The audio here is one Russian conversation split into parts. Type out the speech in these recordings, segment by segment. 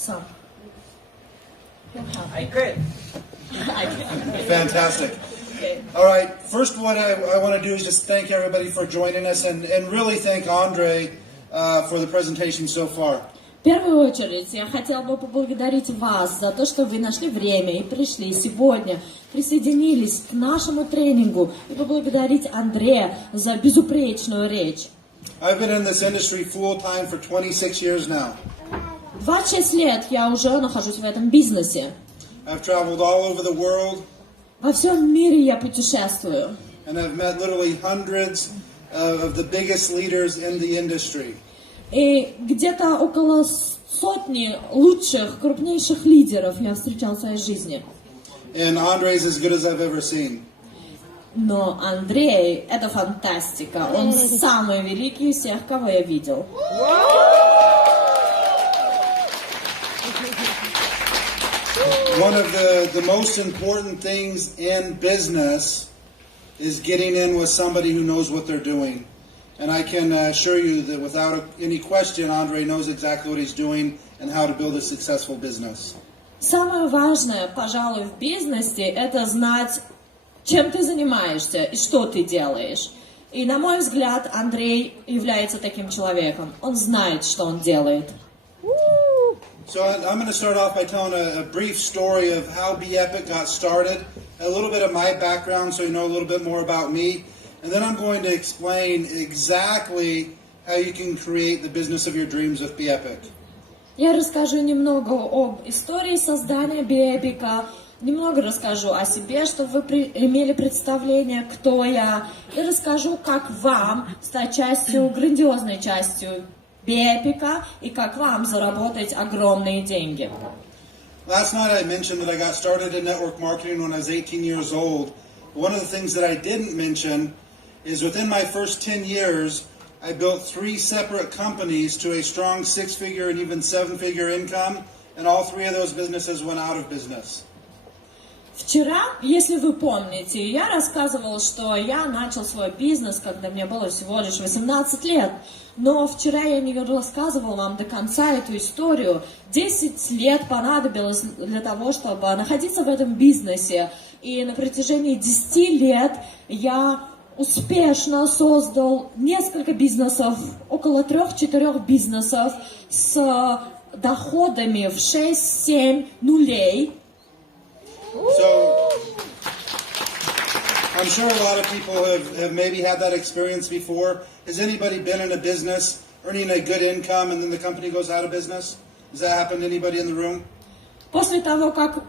сам. I could. Fantastic. Okay. All right, first what I want to do is just thank everybody for joining us and really thank Andre for the presentation so far. В первую очередь я хотела бы поблагодарить вас за то, что вы нашли время и пришли сегодня, присоединились к нашему тренингу, и поблагодарить Андрея за безупречную речь. I've been in this industry full time for 26 years now. 26 лет я уже нахожусь в этом бизнесе. I've traveled all over the world. Во всем мире я путешествую. And I've met literally hundreds of the biggest leaders in the industry. И где-то около сотни лучших, крупнейших лидеров я встречал в своей жизни. And Andre's as good as I've ever seen. Но Андрей — это фантастика. Он самый великий из всех, кого я видел. One of the most important things in business is getting in with somebody who knows what they're doing. And I can assure you that without any question, Andre knows exactly what he's doing and how to build a successful business. Самое важное, пожалуй, в бизнесе — это знать, чем ты занимаешься и что ты делаешь. И, на мой взгляд, Андрей является таким человеком. Он знает, что он делает. So I'm going to start off by telling a brief story of how Bepic got started, a little bit of my background so you know a little bit more about me, and then I'm going to explain exactly how you can create the business of your dreams with Bepic. Я расскажу немного об истории создания Бепика, немного расскажу о себе, чтобы вы имели представление, кто я, и расскажу, как вам стать грандиозной частью Бепика и как вам заработать огромные деньги. Last night I mentioned that I got started in network marketing when I was 18 years old. One of the things that I didn't mention is within my first 10 years, I built 3 separate companies to a strong 6-figure and even 7-figure income, and all 3 of those businesses went out of business. Вчера, если вы помните, я рассказывала, что я начал свой бизнес, когда мне было всего лишь 18 лет. Но вчера я не рассказывала вам до конца эту историю. 10 лет понадобилось для того, чтобы находиться в этом бизнесе. И на протяжении 10 лет я успешно создал несколько бизнесов, около 3-4 бизнесов с доходами в 6-7 нулей. So, I'm sure a lot of people have maybe had that experience before. Has anybody been in a business earning a good income and then the company goes out of business? Has that happened to anybody in the room? После того, как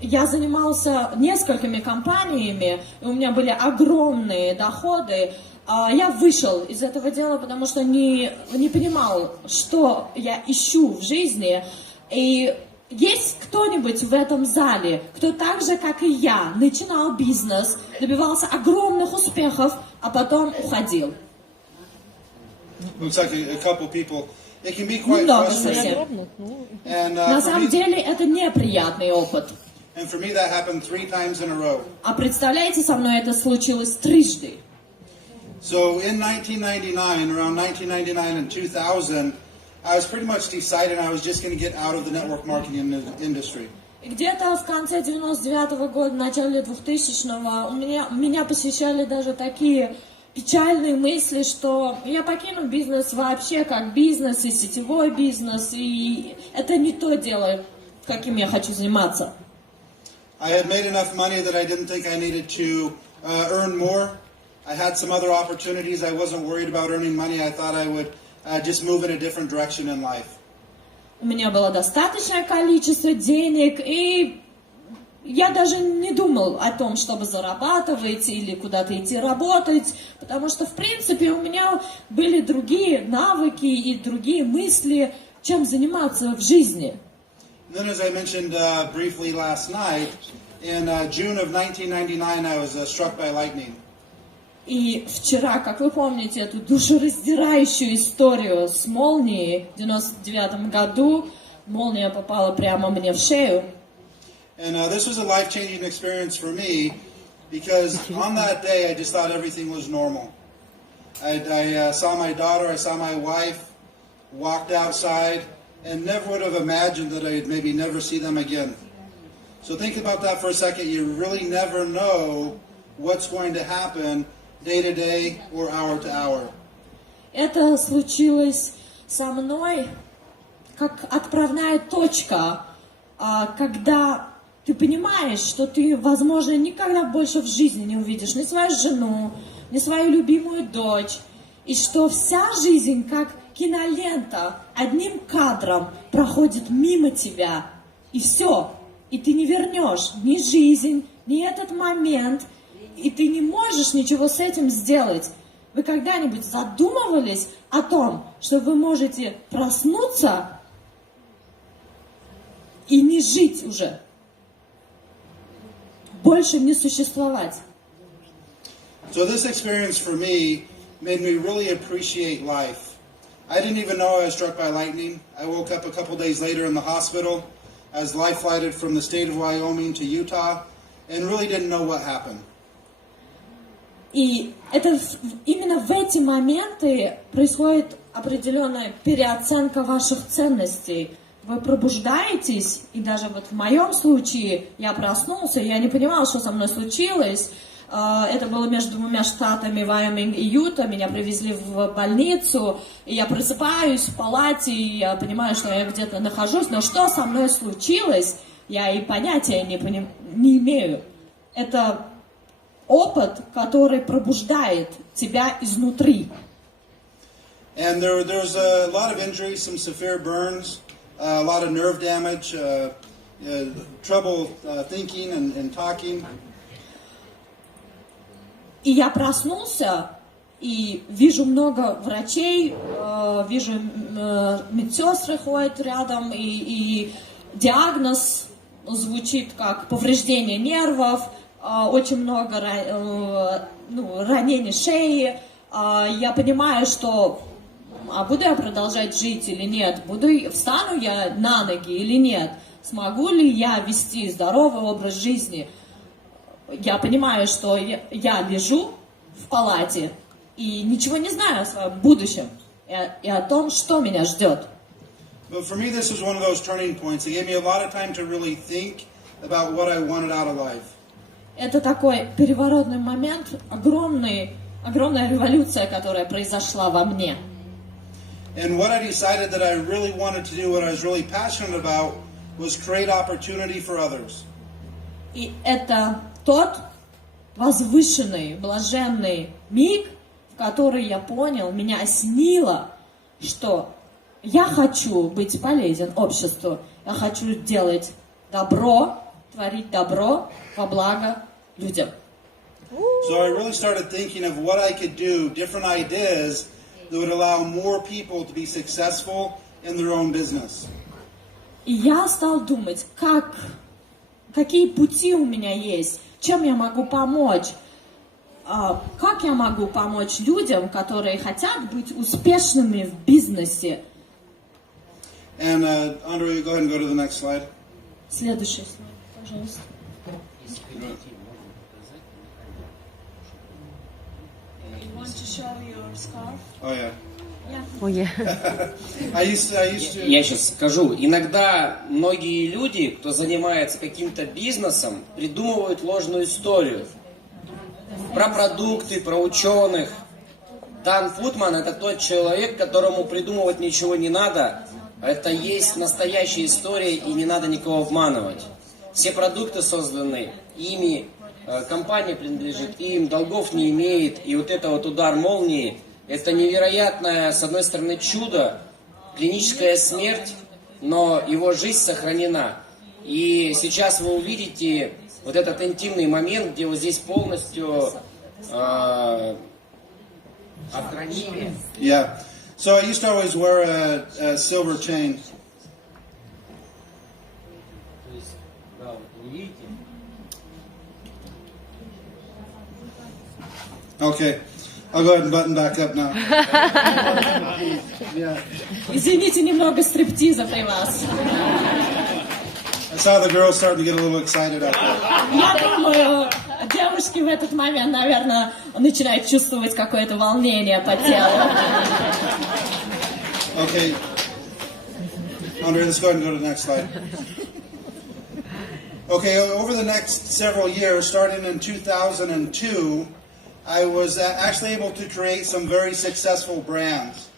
я занимался несколькими компаниями, и у меня были огромные доходы, я вышел из этого дела, потому что не понимал, что я ищу в жизни. И есть кто-нибудь в этом зале, кто так же, как и я, начинал бизнес, добивался огромных успехов, а потом уходил? Looks like a couple people. It can be quite Немного frustrating. совсем. And, На for самом me, деле это неприятный опыт. and for me that happened 3 times in a row. А представляете, со мной это случилось трижды. So in 1999, around 1999 and 2000, I was pretty much decided I was just going to get out of the network marketing industry. И где-то в конце 99-го года, в начале 2000-го меня посещали даже такие печальные мысли, что я покину бизнес вообще как бизнес и сетевой бизнес, и это не то дело, каким я хочу заниматься. I had made enough money that I didn't think I needed to earn more. I had some other opportunities. I wasn't worried about earning money. I thought I would just move in a different direction in life. У меня было достаточное количество денег, и я даже не думал о том, чтобы зарабатывать или куда-то идти работать, потому что, в принципе, у меня были другие навыки и другие мысли, чем заниматься в жизни. And then, as I mentioned briefly last night, in June of 1999, I was struck by lightning. И вчера, как вы помните, эту душераздирающую историю с молнией в 99-м году, молния попала прямо мне в шею. And this was a life-changing experience for me because on that day I just thought everything was normal. I saw my daughter, I saw my wife, walked outside, and never would have imagined that I'd maybe never see them again. So think about that for a second. You really never know what's going to happen day to day or hour to hour. Это случилось со мной как отправная точка, когда ты понимаешь, что ты, возможно, никогда больше в жизни не увидишь ни свою жену, ни свою любимую дочь, и что вся жизнь, как кинолента, одним кадром проходит мимо тебя, и все, и ты не вернешь ни жизнь, ни этот момент, и ты не можешь ничего с этим сделать. Вы когда-нибудь задумывались о том, что вы можете проснуться и не жить уже, больше не существовать? So this experience for me made me really appreciate life. I didn't even know I was struck by lightning. I woke up a couple days later in the hospital. I was life-flighted from the state of Wyoming to Utah and really didn't know what happened. И это именно в эти моменты происходит определенная переоценка ваших ценностей. Вы пробуждаетесь, и даже вот в моем случае я проснулся, я не понимала, что со мной случилось. Это было между двумя штатами, Вайоминг и Юта. Меня привезли в больницу, и я просыпаюсь в палате, и я понимаю, что я где-то нахожусь. Но что со мной случилось, я и понятия не имею. Это опыт, который пробуждает тебя изнутри. And there's a lot of injuries, some severe burns, a lot of nerve damage, trouble thinking and talking. И я проснулся, и вижу много врачей, вижу медсестры ходят рядом, и диагноз звучит как повреждение нервов, очень много ранений шеи. Я понимаю, что буду я продолжать жить или нет, встану я на ноги или нет, смогу ли я вести здоровый образ жизни. Я понимаю, что я лежу в палате и ничего не знаю о своем будущем и о том, что меня ждет. But for me, this was one of those turning points. It gave me a lot of time to really think about what I wanted out of life. Это такой переворотный момент, огромная революция, которая произошла во мне. And what I decided that I really wanted to do, what I was really passionate about, was create opportunity for others. И это тот возвышенный, блаженный миг, в который я понял, меня осенило, что я хочу быть полезен обществу, я хочу делать добро, творить добро во благо людям. So I really started thinking of what I could do, different ideas that would allow more people to be successful in their own business. И я стал думать, какие пути у меня есть, чем я могу помочь, как я могу помочь людям, которые хотят быть успешными в бизнесе. And Andre, go ahead and go to the next slide. Следующий слайд, пожалуйста. You want to show your scarf? Oh yeah. Oh, yeah. I used to. Я сейчас скажу. Иногда многие люди, кто занимается каким-то бизнесом, придумывают ложную историю. Про продукты, про ученых. Дан Путнам — это тот человек, которому придумывать ничего не надо. Это есть настоящая история, и не надо никого обманывать. Все продукты созданы ими, компания принадлежит им, долгов не имеет. И вот это вот удар молнии — это невероятное, с одной стороны, чудо, клиническая смерть, но его жизнь сохранена. И сейчас вы увидите вот этот интимный момент, где вот здесь полностью отхранили. Yeah. So I used to always wear a silver chain. То есть, да, вот вы видите. Okay. I'll go ahead and button back up now. Yeah. Извините, немного стриптиза при вас. I saw the girls starting to get a little excited out there. Я думаю, девушки в этот момент, наверное, начинают чувствовать какое-то волнение по телу. Okay. Andre, let's go ahead and go to the next slide. Okay, over the next several years, starting in 2002, I was actually able to create some very successful brands.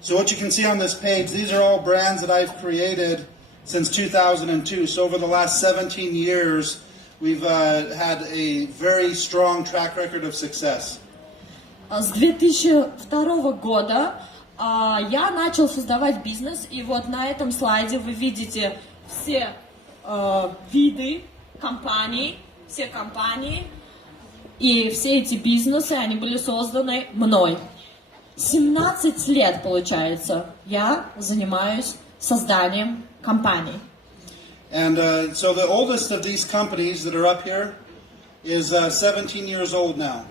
So what you can see on this page, these are all brands that I've created since 2002. So over the last 17 years, we've had a very strong track record of success. С 2002 года я начал создавать бизнес, и вот на этом слайде вы видите все виды компаний, все компании, и все эти бизнесы, они были созданы мной. 17 лет, получается, я занимаюсь созданием компаний. And so the oldest of these companies that are up here is 17 years old now.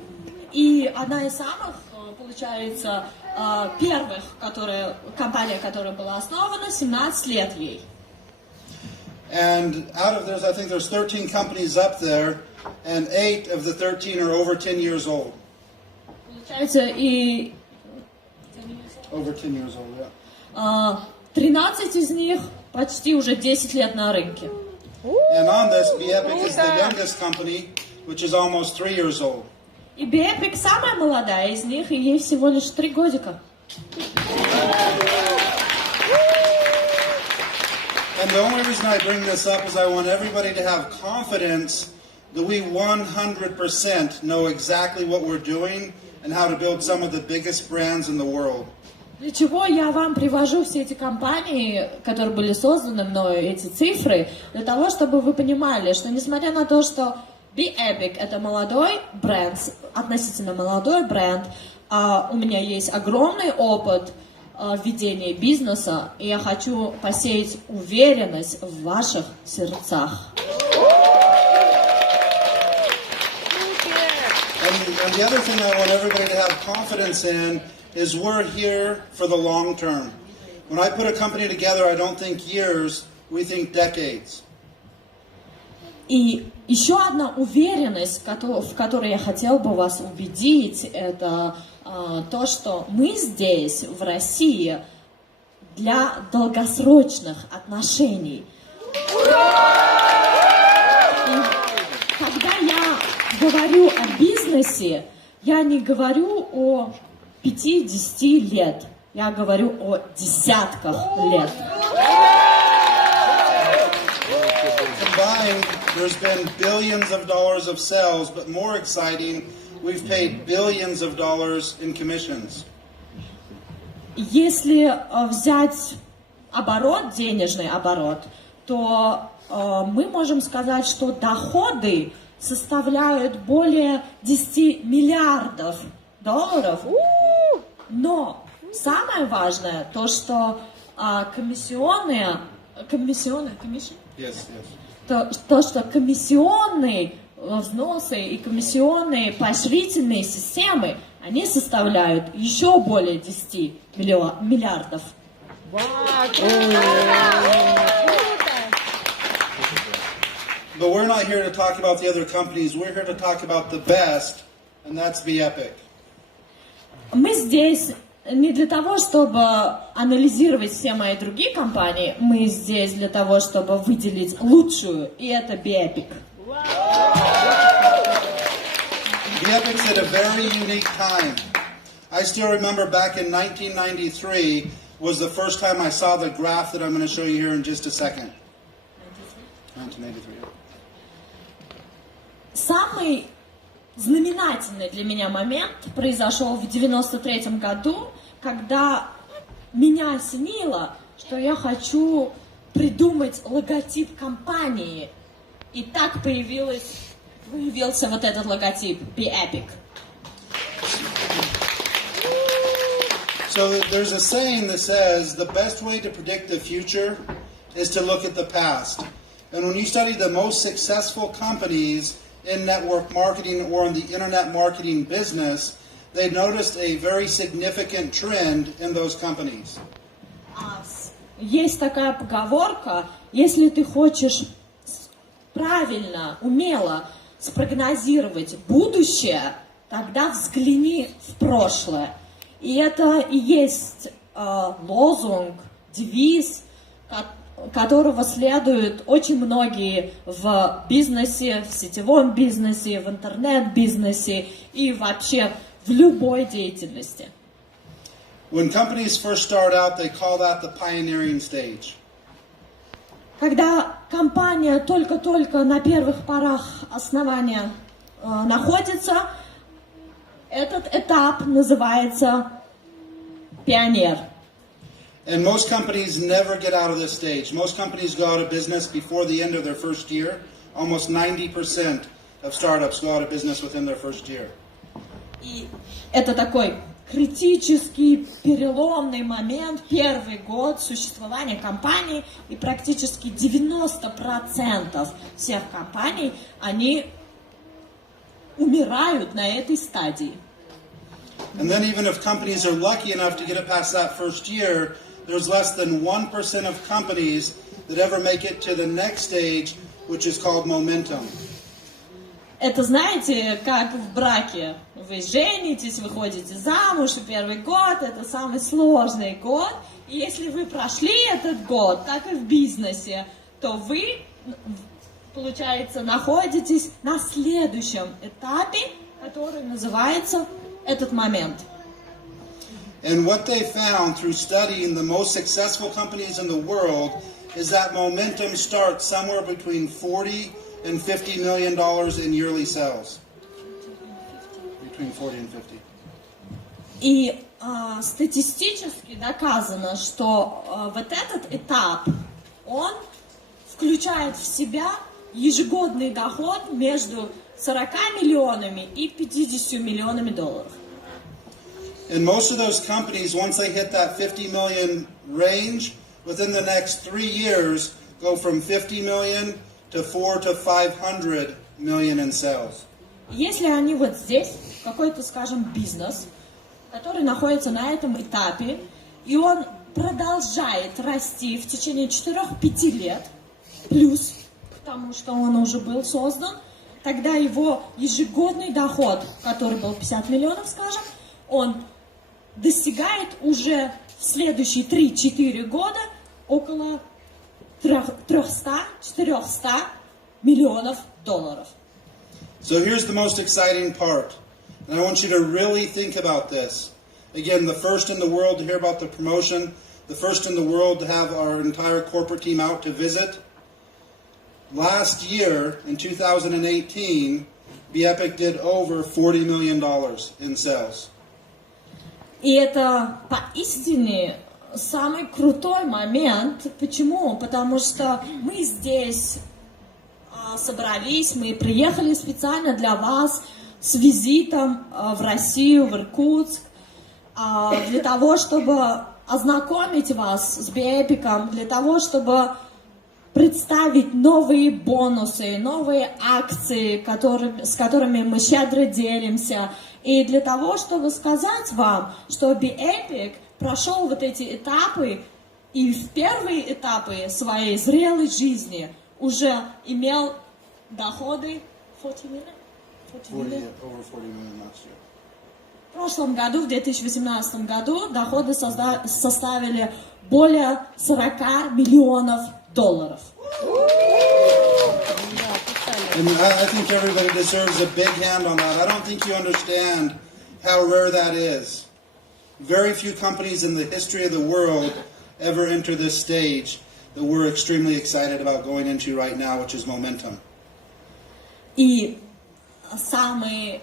И одна из самых, получается, первых, компания, которая была основана, 17 лет ей. And out of those, I think there's 13 companies up there, and 8 of the 13 are over 10 years old. Получается, и... Over 10 years old, yeah. 13 из них почти уже 10 лет на рынке. And on this, Bepic is the youngest company, which is almost 3 years old. И Bepic самая молодая из них, и ей всего лишь 3 годика. And the only reason I bring this up is I want everybody to have confidence that we 100% know exactly what we're doing and how to build some of the biggest brands in the world. Для чего я вам привожу все эти компании, которые были созданы мной, эти цифры, для того, чтобы вы понимали, что несмотря на то, что Bepic это молодой бренд, относительно молодой бренд, у меня есть огромный опыт ведения бизнеса, и я хочу посеять уверенность в ваших сердцах. And the other thing I want everybody to have confidence in is we're here for the long term. When I put a company together, I don't think years, we think decades. И еще одна уверенность, в которой я хотел бы вас убедить, это то, что мы здесь, в России, для долгосрочных отношений. И когда я говорю о бизнесе, я не говорю о 5-10 лет, я говорю о десятках лет. Combined, there's been billions of dollars of sales, but more exciting, we've paid billions of dollars in commissions. Если взять оборот, денежный оборот, то мы можем сказать, что доходы составляют более 10 миллиардов долларов. Но самое важное, то, что комиссионные, то, что комиссионные взносы и комиссионные поощрительные системы, они составляют еще более 10 миллиардов. But we're not here to talk about the other companies. We're here to talk about the best, and that's Bepic. Мы здесь не для того, чтобы анализировать все мои другие компании, мы здесь для того, чтобы выделить лучшую, и это Bepic. Bepic's at a very unique time. I still remember back in 1993 was the first time I saw the graph that I'm going to show you here in just a second. 1993. Самый знаменательный для меня момент произошел в 93 году, когда меня осенило, что я хочу придумать логотип компании. И так появился вот этот логотип Bepic. So there's a saying that says the best way to predict the future is to look at the past. And when you study the most successful companies in network marketing or in the internet marketing business, they noticed a very significant trend in those companies. Есть такая поговорка: если ты хочешь правильно, умело спрогнозировать будущее, тогда взгляни в прошлое. И это и есть лозунг, девиз которого следуют очень многие в бизнесе, в сетевом бизнесе, в интернет-бизнесе и вообще в любой деятельности. When companies first start out, they call that the pioneering stage. Когда компания только-только на первых порах основания находится, этот этап называется пионер. And most companies never get out of this stage. Most companies go out of business before the end of their first year. Almost 90% of startups go out of business within their first year. И это такой критический, переломный момент, первый год существования компании, и практически 90% всех компаний, они умирают на этой стадии. And then even if companies are lucky enough to get it past that first year, there's less than 1% of companies that ever make it to the next stage, which is called momentum. Это, знаете, как в браке. Вы женитесь, выходите замуж, и первый год – это самый сложный год. И если вы прошли этот год, как и в бизнесе, то вы, получается, находитесь на следующем этапе, который называется этот момент. And what they found through studying the most successful companies in the world is that momentum starts somewhere between 40 and $50 million in yearly sales. Between 40 and 50. И статистически доказано, что вот этот этап, он включает в себя ежегодный доход между 40 миллионами и 50 миллионами долларов. And most of those companies, once they hit that 50 million range, within the next 3 years, go from 50 million to 400 to 500 million in sales. Если они вот здесь, какой-то, скажем, бизнес, который находится на этом этапе, и он продолжает расти в течение 4-5 лет, плюс к тому, что он уже был создан, тогда его ежегодный доход, который был 50 миллионов, скажем, он достигает уже в следующие 3-4 года около 300-400 миллионов долларов. So here's the most exciting part. And I want you to really think about this. Again, the first in the world to hear about the promotion, the first in the world to have our entire corporate team out to visit. Last year, in 2018, Bepic did over $40 million in sales. И это поистине самый крутой момент. Почему? Потому что мы здесь собрались, мы приехали специально для вас с визитом в Россию, в Иркутск, для того, чтобы ознакомить вас с Бепиком, для того, чтобы представить новые бонусы, новые акции, с которыми мы щедро делимся, и для того, чтобы сказать вам, что Bepic прошел вот эти этапы, и в первые этапы своей зрелой жизни уже имел доходы 40 million? Over 40 million last year. В прошлом году, в 2018 году, доходы составили более 40 миллионов долларов. And I think everybody deserves a big hand on that. I don't think you understand how rare that is. Very few companies in the history of the world ever enter this stage that we're extremely excited about going into right now, which is momentum. И самый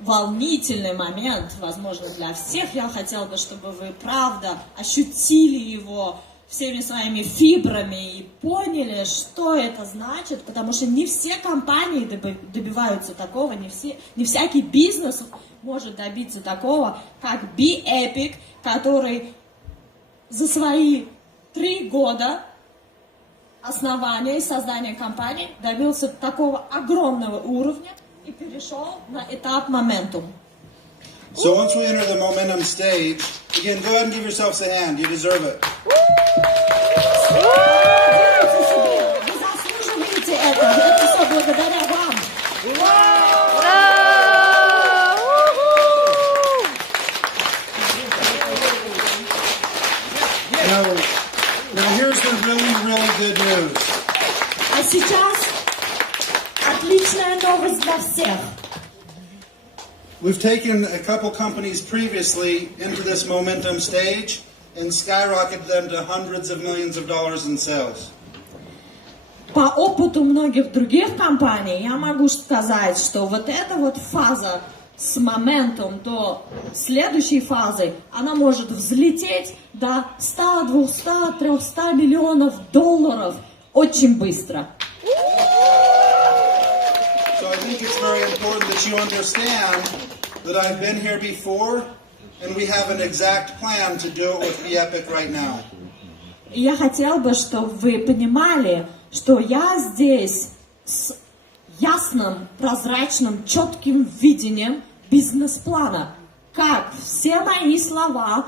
волнительный момент, возможно, для всех, я хотела бы, чтобы вы, правда, ощутили его всеми своими фибрами и поняли, что это значит, потому что не все компании добиваются такого, не всякий бизнес может добиться такого, как Bepic, который за свои 3 года основания и создания компании добился такого огромного уровня и перешел на этап моментум. So once we enter the momentum stage, again, go ahead and give yourselves a hand. You deserve it. Вы заслуживаете это. Это все благодаря вам. Now here's the сейчас отличная новость для всех. We've taken a couple companies previously into this momentum stage and skyrocketed them to hundreds of millions of dollars in sales. По опыту многих других компаний я могу сказать, что вот эта вот фаза с моментом до следующей фазы, она может взлететь до 100, 200, 300 миллионов долларов очень быстро. So I think it's very important that you understand that I've been here before and we have an exact plan to do it with Bepic right now. Я хотел бы, чтобы вы понимали, что я здесь с ясным, прозрачным, четким видением бизнес-плана, как все мои слова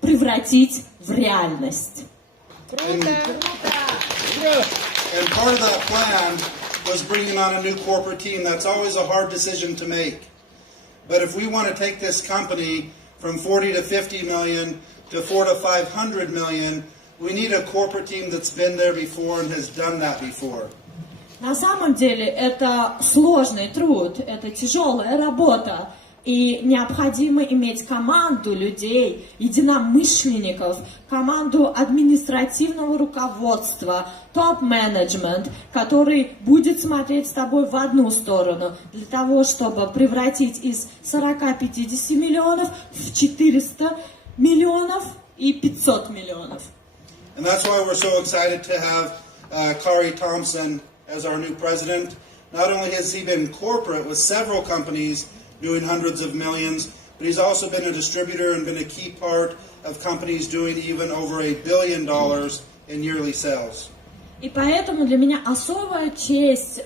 превратить в реальность. And part of that plan was bringing on a new corporate team. That's always a hard decision to make. But if we want to take this company from 40 to 50 million to 400 to 500 million, we need a corporate team that's been there before and has done that before. На самом деле это сложный труд, это тяжелая работа. И необходимо иметь команду людей, единомышленников, команду административного руководства, топ-менеджмент, который будет смотреть с тобой в одну сторону, для того, чтобы превратить из 40-50 миллионов в 400 миллионов и 500 миллионов. And that's why we're so excited to have Kari Thompson as our new president. Not only has he been corporate with several companies doing hundreds of millions, but he's also been a distributor and been a key part of companies doing even over $1 billion in yearly sales. И поэтому для меня особая честь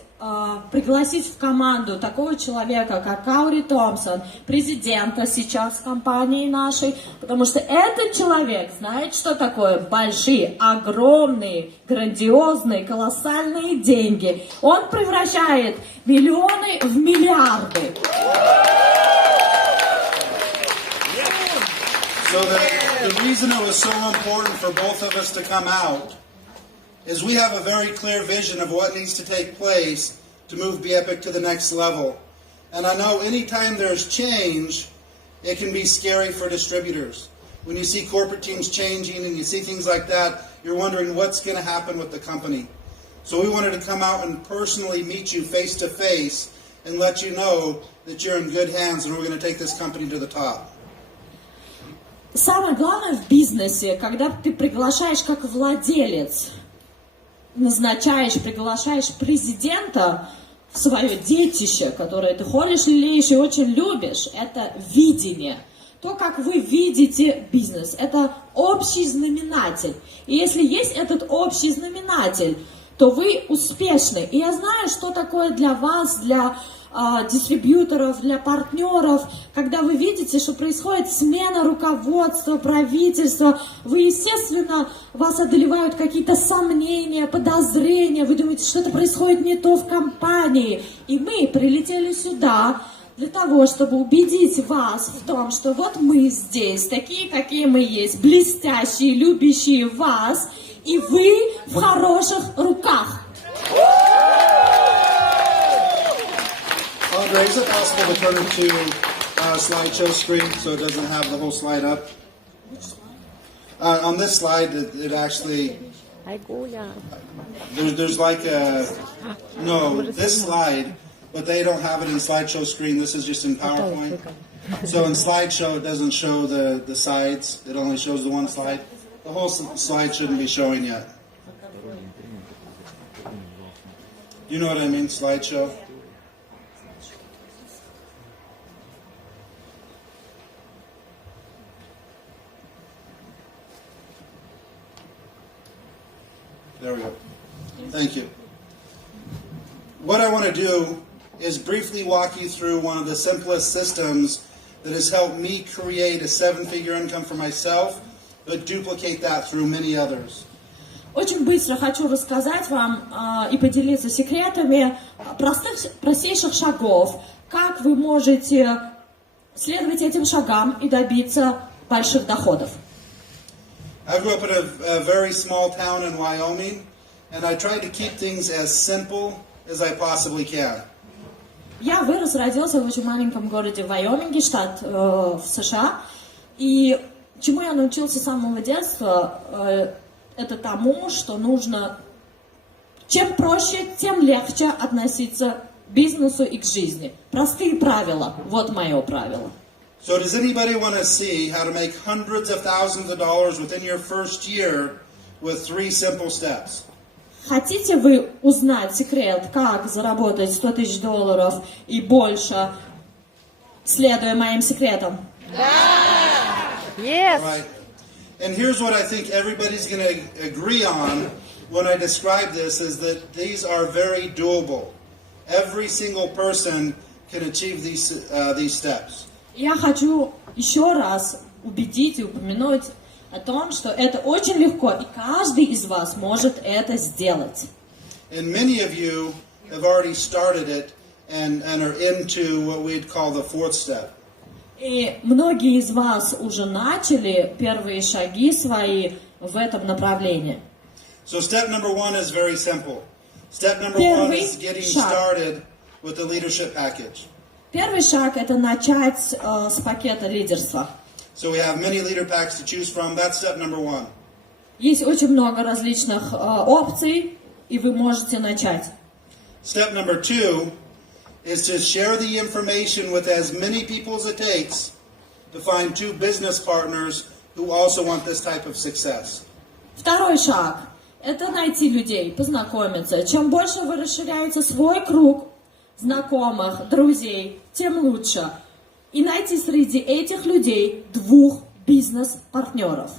пригласить в команду такого человека, как Кари Томпсон, президента сейчас компании нашей, потому что этот человек знает, что такое большие, огромные, грандиозные, колоссальные деньги. Он превращает миллионы в миллиарды. So the reason it was so important for both of us to come out is we have a very clear vision of what needs to take place to move Bepic to the next level. And I know anytime there's change, it can be scary for distributors. When you see corporate teams changing and you see things like that, you're wondering what's going to happen with the company. So we wanted to come out and personally meet you face to face and let you know that you're in good hands and we're going to take this company to the top. Самое главное в бизнесе, когда ты приглашаешь как владелец, приглашаешь президента в свое детище, которое ты холишь, лелеешь и очень любишь, это видение. То, как вы видите бизнес, это общий знаменатель. И если есть этот общий знаменатель, то вы успешны. И я знаю, что такое для вас, для дистрибьюторов, для партнеров, когда вы видите, что происходит смена руководства, правительства, вы, естественно, вас одолевают какие-то сомнения, подозрения, вы думаете, что-то происходит не то в компании. И мы прилетели сюда для того, чтобы убедить вас в том, что вот мы здесь, такие, какие мы есть, блестящие, любящие вас, и вы в хороших руках. Andre, is it possible to turn it to slideshow screen so it doesn't have the whole slide up? On this slide, it actually, there's like a, no, this slide, but they don't have it in slideshow screen. This is just in PowerPoint. So in slideshow, it doesn't show the sides. It only shows the one slide. The whole slide shouldn't be showing yet. You know what I mean, slideshow? There we go. Thank you. What I want to do is briefly walk you through one of the simplest systems that has helped me create a 7-figure income for myself, but duplicate that through many others. Очень быстро хочу рассказать вам и поделиться секретами простейших шагов, как вы можете следовать этим шагам и добиться больших доходов. I grew up in a very small town in Wyoming. and I try to keep things as simple as I possibly can. Я вырос, родился в очень маленьком городе Вайоминге, штат в США. И чему я научился с самого детства, это тому, что нужно, чем проще, тем легче относиться к бизнесу и к жизни. Простые правила, вот мое правило. So does anybody want to see how to make hundreds of thousands of dollars within your first year with 3 simple steps? Хотите вы узнать секрет, как заработать $100 000 и больше, следуя моим секретам? Yes. Right. And here's what I think everybody's going to agree on when I describe this is that these are very doable. Every single person can achieve these steps. Я хочу еще раз убедить и упомянуть о том, что это очень легко, и каждый из вас может это сделать. And many of you have already started it and are into what we'd call the 4th step. И многие из вас уже начали первые шаги свои в этом направлении. So step number 1 is very simple. Step number 1 is getting started with the leadership package. Первый шаг – это начать с пакета лидерства. So we have many leader packs to choose from. That's step number 1. Есть очень много различных опций, и вы можете начать. Step number 2 is to share the information with as many people as it takes to find 2 business partners who also want this type of success. Второй шаг – это найти людей, познакомиться. Чем больше вы расширяете свой круг знакомых, друзей, тем лучше. И найти среди этих людей 2 бизнес-партнеров.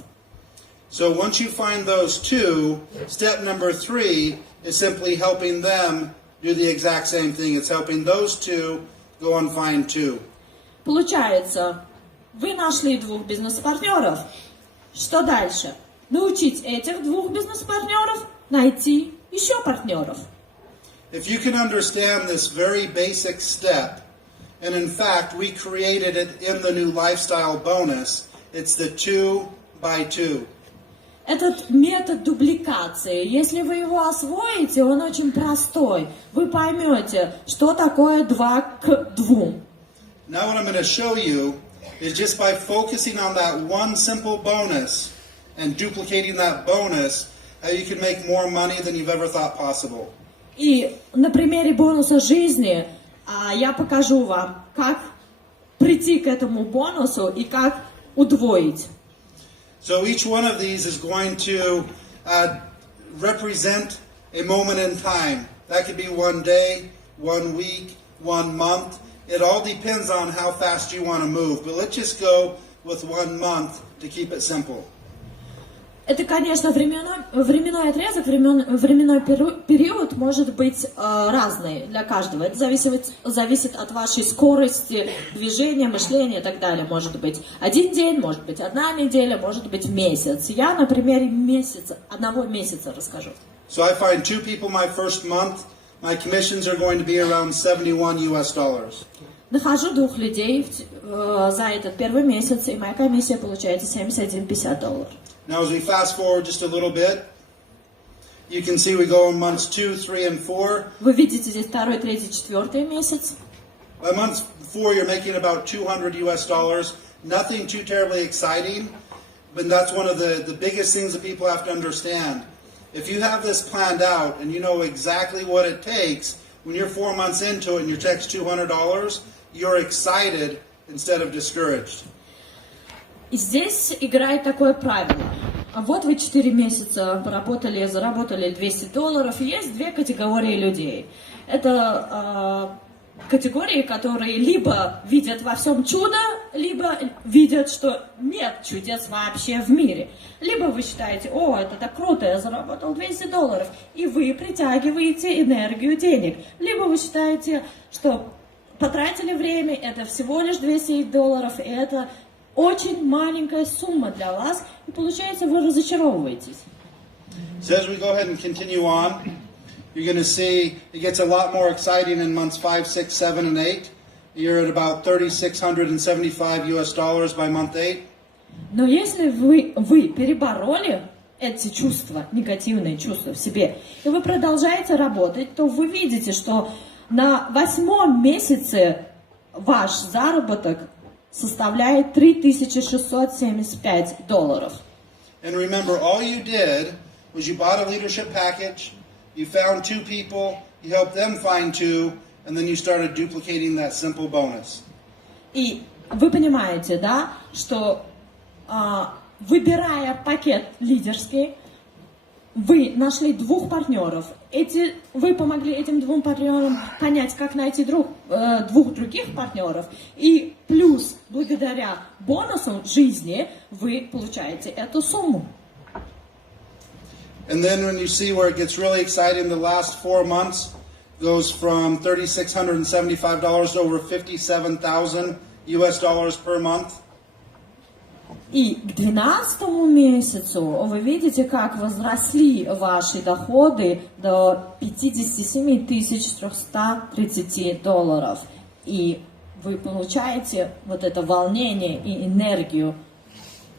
So once you find those 2, step number 3 is simply helping them do the exact same thing. It's helping those 2 go and find 2. Получается, вы нашли 2 бизнес-партнеров. Что дальше? Научить этих 2 бизнес-партнеров найти еще партнеров. If you can understand this very basic step, and in fact, we created it in the new lifestyle bonus. It's the 2 by 2. Этот метод дубликации, если вы его освоите, он очень простой. Вы поймете, что такое 2 к 2. Now what I'm going to show you is just by focusing on that one simple bonus and duplicating that bonus, how you can make more money than you've ever thought possible. И на примере бонуса жизни я покажу вам, как прийти к этому бонусу и как удвоить. So each one of these is going to represent a moment in time. That could be 1 day, 1 week, 1 month. It all depends on how fast you want to move. But let's just go with 1 month to keep it simple. Это, конечно, временной отрезок, временной период может быть разный для каждого. Это зависит от вашей скорости движения, мышления и так далее. Может быть 1 день, может быть 1 неделя, может быть месяц. Я на примере одного месяца расскажу. So I find 2 people my first month. My commissions are going to be around $71. Нахожу 2 людей за этот первый месяц, и моя комиссия получается $71.50. Now as we fast forward just a little bit, you can see we go in months 2, 3, and 4. Вы видите здесь 2, 3, 4 месяц. By month 4, you're making about $200. Nothing too terribly exciting, but that's one of the biggest things that people have to understand. If you have this planned out and you know exactly what it takes, when you're 4 months into it and your check's $200, you're excited instead of discouraged. И здесь играет такое правило. Вот вы 4 месяца поработали, заработали $200. Есть 2 категории людей. Это категории, которые либо видят во всем чудо, либо видят, что нет чудес вообще в мире. Либо вы считаете, о, это так круто, я заработал $200, и вы притягиваете энергию денег. Либо вы считаете, что потратили время, это всего лишь $200, и это очень маленькая сумма для вас, и получается, вы разочаровываетесь. So as we go ahead and continue on, you're going to see it gets a lot more exciting in months 5, 6, 7, and 8. You're at about $3,675 by month 8. Но если вы перебороли эти чувства, негативные чувства в себе, и вы продолжаете работать, то вы видите, что на 8-м месяце ваш заработок составляет $3675. And remember, all you did was you bought a leadership package, you found 2 people, you helped them find 2, and then you started duplicating that simple bonus. И вы понимаете, да, что выбирая пакет лидерский, вы нашли 2 партнеров. Вы помогли этим 2 партнерам понять, как найти 2 других партнеров. И плюс, благодаря бонусам жизни, вы получаете эту сумму. And then when you see where it gets really exciting, the last 4 months goes from $3,675 to over $57,000 per month. И к 12-му месяцу вы видите, как возросли ваши доходы до $57 330. И вы получаете вот это волнение и энергию.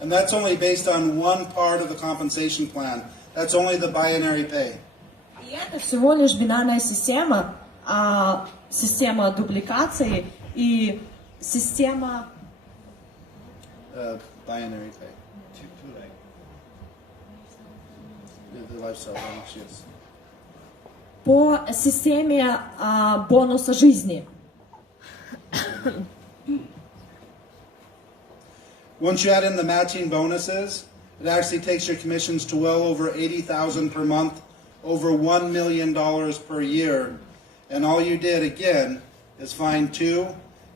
And that's only based on one part of the compensation plan. That's only the binary pay. И это всего лишь бинарная система, система дубликации и система... Binary pay. The lifestyle bonus, yes. По системе бонуса жизни. Once you add in the matching bonuses, it actually takes your commissions to well over $80,000 per month, over $1 million per year. And all you did, again, is find 2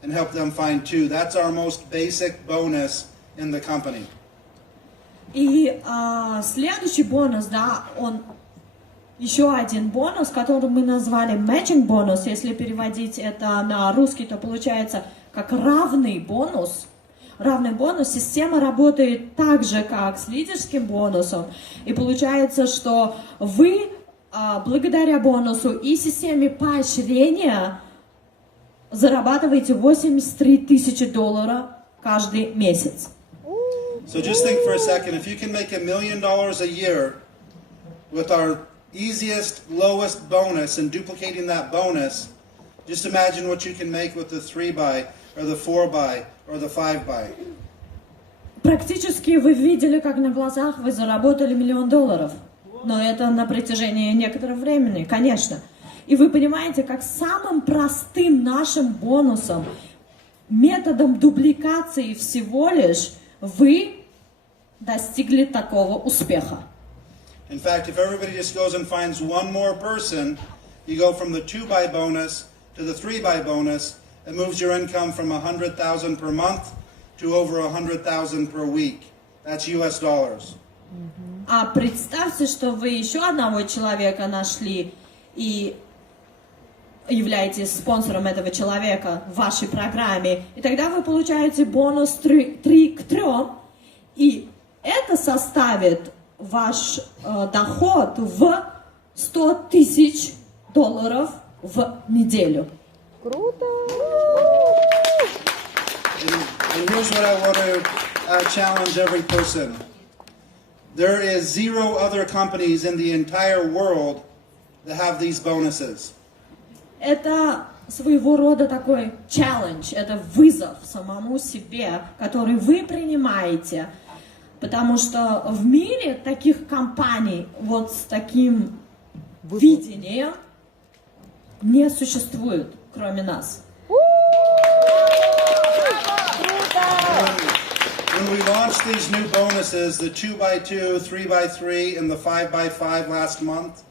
and help them find 2. That's our most basic bonus in the company. И следующий бонус, да, он еще один бонус, который мы назвали matching бонус. Если переводить это на русский, то получается как равный бонус. Равный бонус. Система работает так же, как с лидерским бонусом. И получается, что вы благодаря бонусу и системе поощрения зарабатываете $83 000 каждый месяц. So just think for a second, if you can make $1 million a year with our easiest, lowest bonus and duplicating that bonus, just imagine what you can make with the 3-buy or the 4-buy or the 5-buy. Практически вы видели, как на глазах вы заработали $1 миллион. Но это на протяжении некоторого времени, конечно. И вы понимаете, как самым простым нашим бонусом, методом дубликации всего лишь, вы достигли такого успеха. In fact, if everybody just goes and finds one more person, you go from the 2-buy bonus to the 3-buy bonus. It moves your income from $100,000 per month to over $100,000 per week. That's US dollars. А представьте, что вы еще одного человека нашли и являетесь спонсором этого человека в вашей программе, и тогда вы получаете бонус 3 к 3, и это составит ваш доход в $100 000 в неделю. Круто! And here's what I want to challenge every person. There is 0 other companies in the entire world that have these bonuses. Это своего рода такой челлендж, это вызов самому себе, который вы принимаете, потому что в мире таких компаний вот с таким видением не существует, кроме нас. When we launched these new bonuses, the 2x2, 3x3, and the 5x5 last month,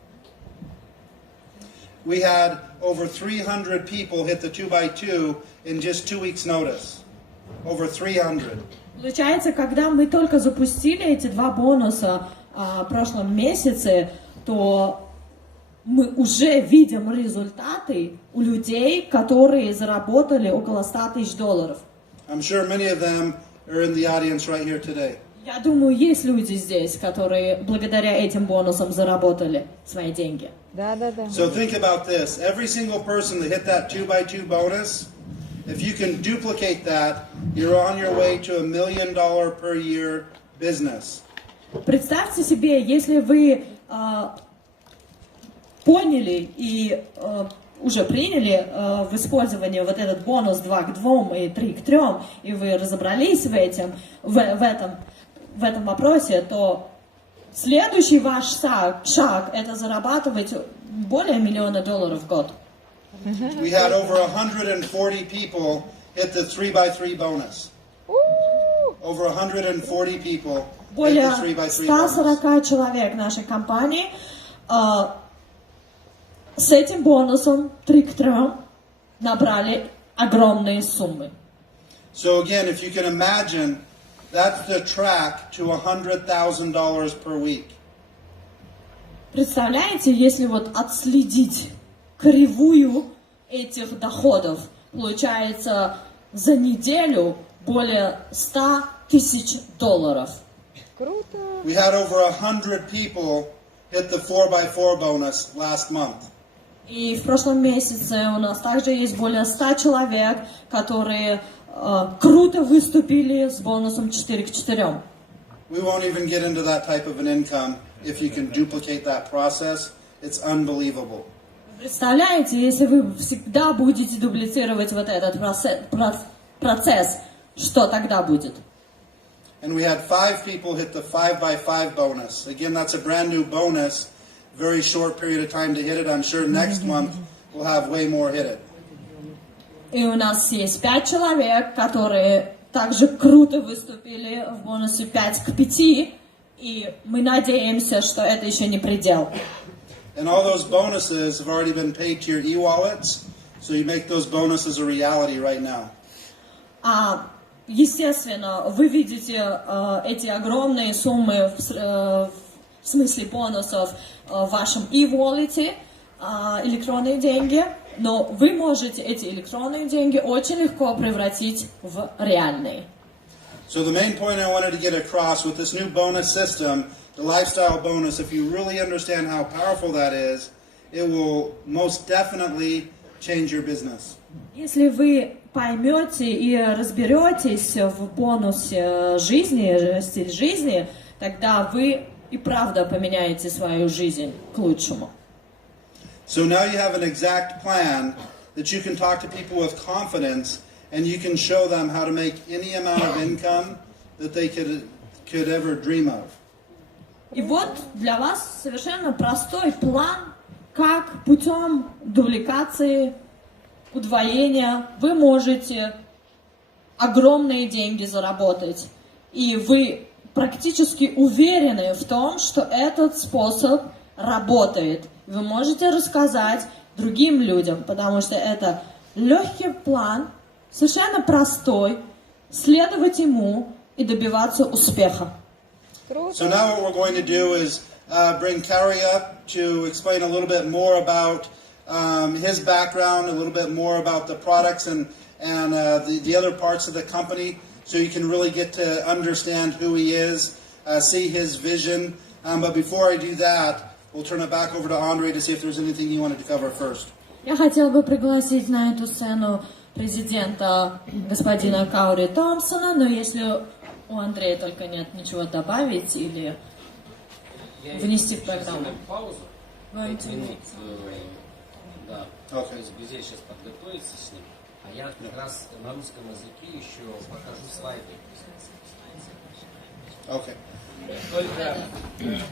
we had over 300 people hit the 2x2 in just 2 weeks' notice. Over 300. Получается, когда мы только запустили эти 2 бонуса в прошлом месяце, то мы уже видим результаты у людей, которые заработали около $100 000. I'm sure many of them are in the audience right here today. Я думаю, есть люди здесь, которые благодаря этим бонусам заработали свои деньги. Да. So think about this. Every single person that hit that 2x2 bonus, if you can duplicate that, you're on your way to $1 million per year business. Представьте себе, если вы поняли и уже приняли в использовании вот этот бонус 2 к 2 и 3 к 3, и вы разобрались в этом вопросе, то следующий ваш шаг это зарабатывать более $1 миллион в год. We had over 140 people hit the 3x3 bonus. Over 140 people hit Более the 3x3 bonus. 140 человек нашей компании с этим бонусом 3 к 3 набрали огромные суммы. So again, if you can imagine, that's the track to $100,000 per week. Представляете, если вот отследить кривую этих доходов, получается за неделю более $100,000. Круто. We had over 100 people hit the 4x4 bonus last month. И в прошлом месяце у нас также есть более 100 человек, которые круто выступили с бонусом 4 к 4. We won't even get into that type of an income. If you can duplicate that process, it's unbelievable. Представляете, если вы всегда будете дублицировать вот этот процесс, что тогда будет? And we had 5 people hit the 5x5 bonus. Again, that's a brand new bonus. Very short period of time to hit it. I'm sure next month we'll have way more hit it. И у нас есть 5 человек, которые также круто выступили в бонусе 5 к 5, и мы надеемся, что это еще не предел. And all those bonuses have already been paid to your e-wallets, so you make those bonuses a reality right now. Естественно, вы видите эти огромные суммы в смысле бонусов в вашем e-wallet, электронные деньги, но вы можете эти электронные деньги очень легко превратить в реальные. So the main point I wanted to get across with this new bonus system, the lifestyle bonus, if you really understand how powerful that is, it will most definitely change your business. Если вы поймете и разберетесь в бонусе жизни, стиль жизни, тогда вы и правда поменяете свою жизнь к лучшему. So now you have an exact plan that you can talk to people with confidence, and you can show them how to make any amount of income that they could ever dream of. И вот для вас совершенно простой план, как путем дубликации, удвоения вы можете огромные деньги заработать. И вы практически уверены в том, что этот способ работает. Вы можете рассказать другим людям, потому что это легкий план, совершенно простой, следовать ему и добиваться успеха. So now what we're going to do is bring Kari up to explain a little bit more about his background, a little bit more about the products and the other parts of the company, so you can really get to understand who he is, see his vision. But before I do that, we'll turn it back over to Andre to see if there's anything you wanted to cover first. Я хотела бы пригласить на эту сцену президента господина Каури Томпсона, но если у Андрея только нет ничего добавить или внести в программу. Паузу. 5 минут. Да. То есть друзья сейчас подготовиться с ним. А я как раз на русском языке еще покажу слайды. Okay. Только